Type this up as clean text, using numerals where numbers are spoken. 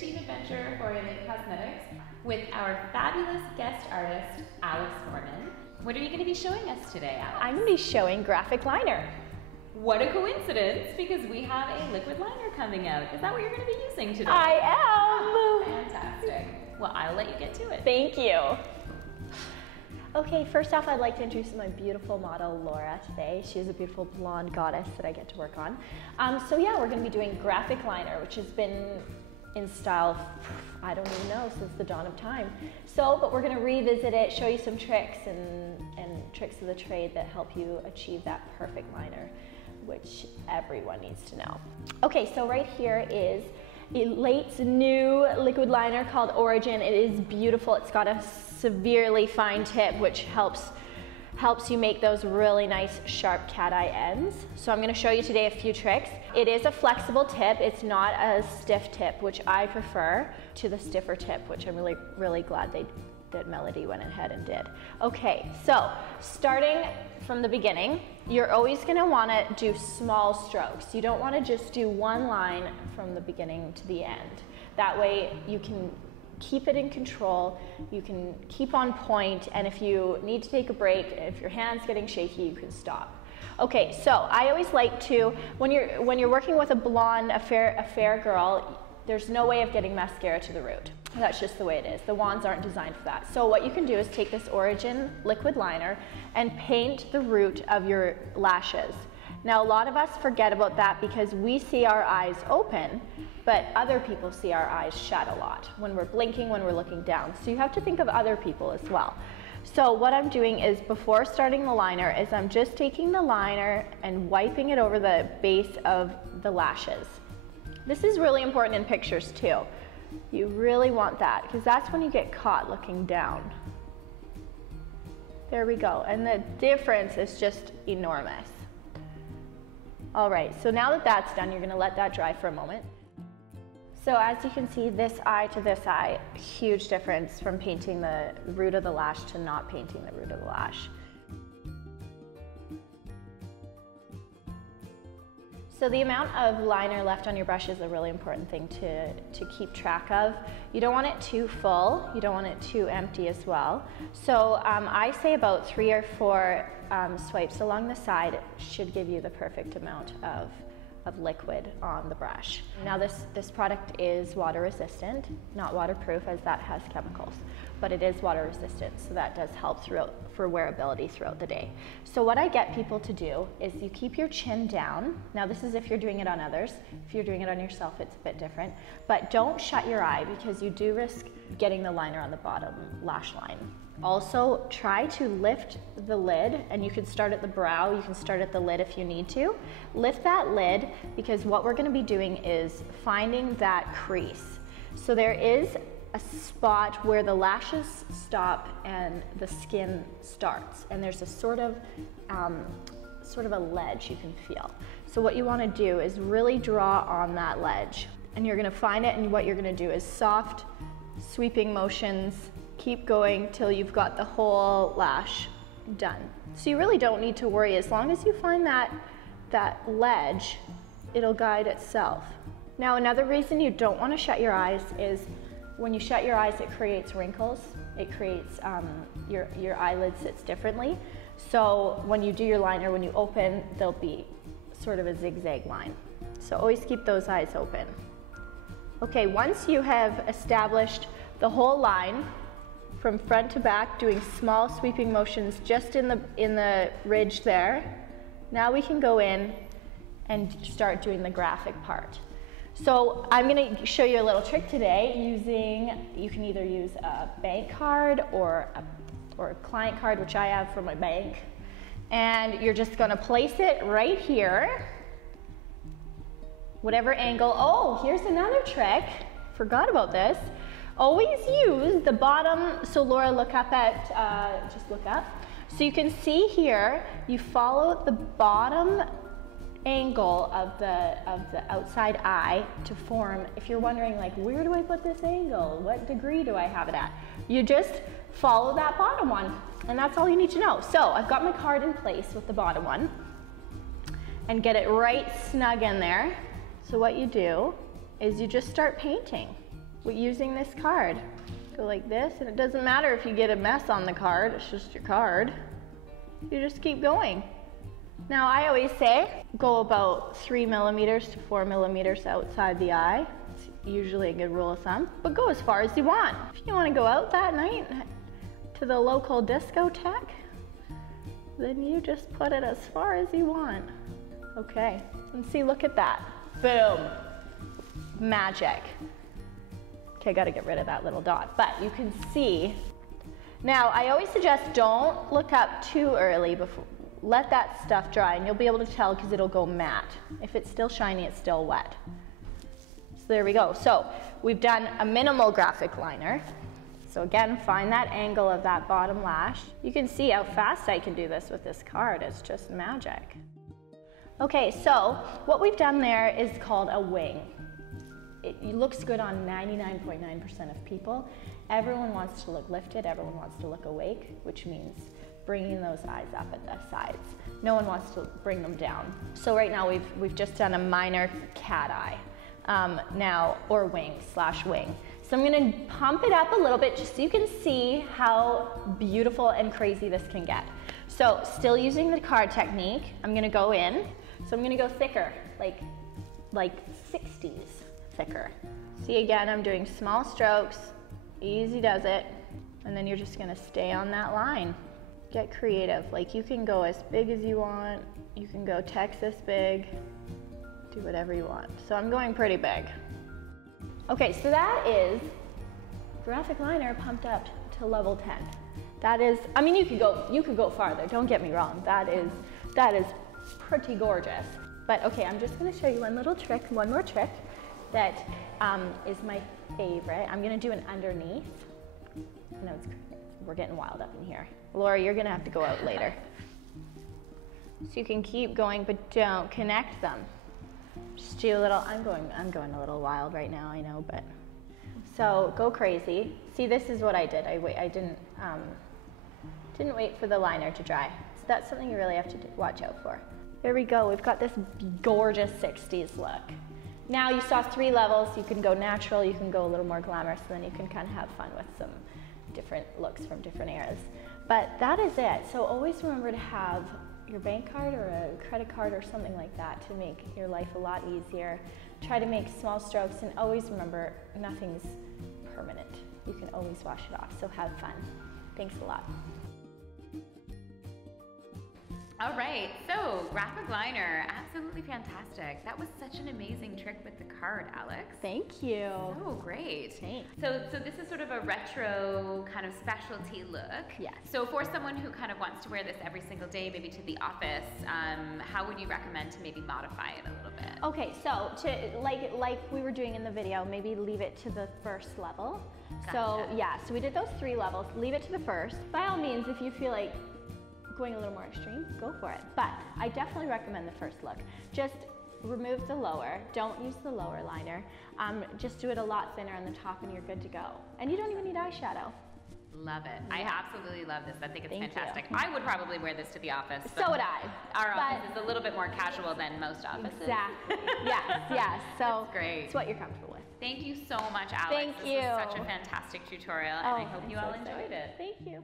creative adventure for Elate Cosmetics with our fabulous guest artist, Alex Forman. What are you going to be showing us today, Alex? I'm going to be showing graphic liner. What a coincidence, because we have a liquid liner coming out. Is that what you're going to be using today? I am! Fantastic. Well, I'll let you get to it. Thank you. Okay, first off, I'd like to introduce my beautiful model, Laura, today. She's a beautiful blonde goddess that I get to work on. So yeah, we're going to be doing graphic liner, which has been in style, I don't even know, since the dawn of time. But we're going to revisit it, show you some tricks and tricks of the trade that help you achieve that perfect liner, which everyone needs to know. Okay, so right here is Elate's new liquid liner called Origin. It is beautiful. It's got a severely fine tip, which helps you make those really nice sharp cat eye ends. So I'm going to show you today a few tricks. It is a flexible tip. It's not a stiff tip, which I prefer to the stiffer tip, which I'm really glad that Melody went ahead and did. Okay, so starting from the beginning, you're always going to want to do small strokes. You don't want to just do one line from the beginning to the end. That way you can keep it in control, you can keep on point, and if you need to take a break, if your hand's getting shaky, you can stop. Okay, so I always like to, when you're working with a blonde, a fair girl, there's no way of getting mascara to the root. That's just the way it is. The wands aren't designed for that. So what you can do is take this Origin liquid liner and paint the root of your lashes. Now, a lot of us forget about that because we see our eyes open, but other people see our eyes shut a lot when we're blinking, when we're looking down. So you have to think of other people as well. So what I'm doing is, before starting the liner, is I'm just taking the liner and wiping it over the base of the lashes. This is really important in pictures too. You really want that, because that's when you get caught looking down. There we go, and the difference is just enormous. All right, so now that that's done, you're gonna let that dry for a moment. So as you can see, this eye to this eye, huge difference from painting the root of the lash to not painting the root of the lash. So the amount of liner left on your brush is a really important thing to keep track of. You don't want it too full, you don't want it too empty as well. So I say about 3 or 4 swipes along the side should give you the perfect amount of liquid on the brush. Now this product is water resistant, not waterproof, as that has chemicals, but it is water resistant, so that does help for wearability throughout the day. So what I get people to do is you keep your chin down. Now this is if you're doing it on others. If you're doing it on yourself, it's a bit different. But don't shut your eye, because you do risk getting the liner on the bottom lash line. Also, try to lift the lid, and you can start at the brow, you can start at the lid if you need to. Lift that lid, because what we're gonna be doing is finding that crease. So there is a spot where the lashes stop and the skin starts, and there's a sort of a ledge you can feel. So what you wanna do is really draw on that ledge, and you're gonna find it, and what you're gonna do is soft sweeping motions. Keep going till you've got the whole lash done. So you really don't need to worry. As long as you find that ledge, it'll guide itself. Now, another reason you don't want to shut your eyes is when you shut your eyes, it creates wrinkles. It creates, your eyelid sits differently. So when you do your liner, when you open, there'll be sort of a zigzag line. So always keep those eyes open. Okay, once you have established the whole line, from front to back, doing small sweeping motions just in the ridge there. Now we can go in and start doing the graphic part. So I'm gonna show you a little trick today you can either use a bank card or a client card, which I have from my bank. And you're just gonna place it right here, whatever angle. Oh, here's another trick, forgot about this. Always use the bottom, so Laura, look up at, just look up. So you can see here, you follow the bottom angle of the outside eye to form, if you're wondering like, where do I put this angle? What degree do I have it at? You just follow that bottom one, and that's all you need to know. So I've got my card in place with the bottom one, and get it right snug in there. So what you do is you just start painting. using this card. Go like this, and it doesn't matter if you get a mess on the card, it's just your card. You just keep going. Now I always say, go about 3 millimeters to 4 millimeters outside the eye. It's usually a good rule of thumb, but go as far as you want. If you want to go out that night to the local discotheque, then you just put it as far as you want. Okay, and see, look at that. Boom, magic. Okay, I gotta get rid of that little dot, but you can see. Now, I always suggest don't look up too early before, let that stuff dry, and you'll be able to tell because it'll go matte. If it's still shiny, it's still wet. So there we go. So we've done a minimal graphic liner. So again, find that angle of that bottom lash. You can see how fast I can do this with this card. It's just magic. Okay, so what we've done there is called a wing. It looks good on 99.9% of people. Everyone wants to look lifted, everyone wants to look awake, which means bringing those eyes up at the sides. No one wants to bring them down. So right now we've just done a minor cat eye, or wing/wing. So I'm gonna pump it up a little bit just so you can see how beautiful and crazy this can get. So still using the card technique, I'm gonna go in. So I'm gonna go thicker, like 60s thicker. See, again, I'm doing small strokes, easy does it, and then you're just gonna stay on that line. Get creative, like you can go as big as you want, you can go Texas big, do whatever you want. So I'm going pretty big. Okay, so that is graphic liner pumped up to level 10. That is, I mean, you could go farther, don't get me wrong, that is pretty gorgeous. But okay, I'm just gonna show you one more trick that is my favorite. I'm gonna do an underneath. No, we're getting wild up in here. Laura, you're gonna have to go out later. So you can keep going, but don't connect them. Just do a little, I'm going a little wild right now, I know, but. So go crazy. See, this is what I did. I didn't wait for the liner to dry. So that's something you really have to watch out for. There we go, we've got this gorgeous 60s look. Now you saw 3 levels. You can go natural, you can go a little more glamorous, and then you can kind of have fun with some different looks from different eras. But that is it. So always remember to have your bank card or a credit card or something like that to make your life a lot easier. Try to make small strokes, and always remember nothing's permanent. You can always wash it off, so have fun. Thanks a lot. All right, so graphic liner, absolutely fantastic. That was such an amazing trick with the card, Alex. Thank you. Oh, great. Thanks. So this is sort of a retro kind of specialty look. Yes. So for someone who kind of wants to wear this every single day, maybe to the office, how would you recommend to maybe modify it a little bit? Okay, so to like we were doing in the video, maybe leave it to the first level. Gotcha. So yeah, so we did those 3 levels. Leave it to the first. By all means, if you feel like going a little more extreme, go for it. But I definitely recommend the first look. Just remove the lower, don't use the lower liner. Just do it a lot thinner on the top and you're good to go. And you don't even need eyeshadow. Love it. I absolutely love this. I think it's Thank fantastic. you. I would probably wear this to the office. So would I. Our office is a little bit more casual than most offices. Exactly. Yes. So that's great. It's what you're comfortable with. Thank you so much, Alex. Thank you. This was such a fantastic tutorial, and I hope you all enjoyed it. Thank you.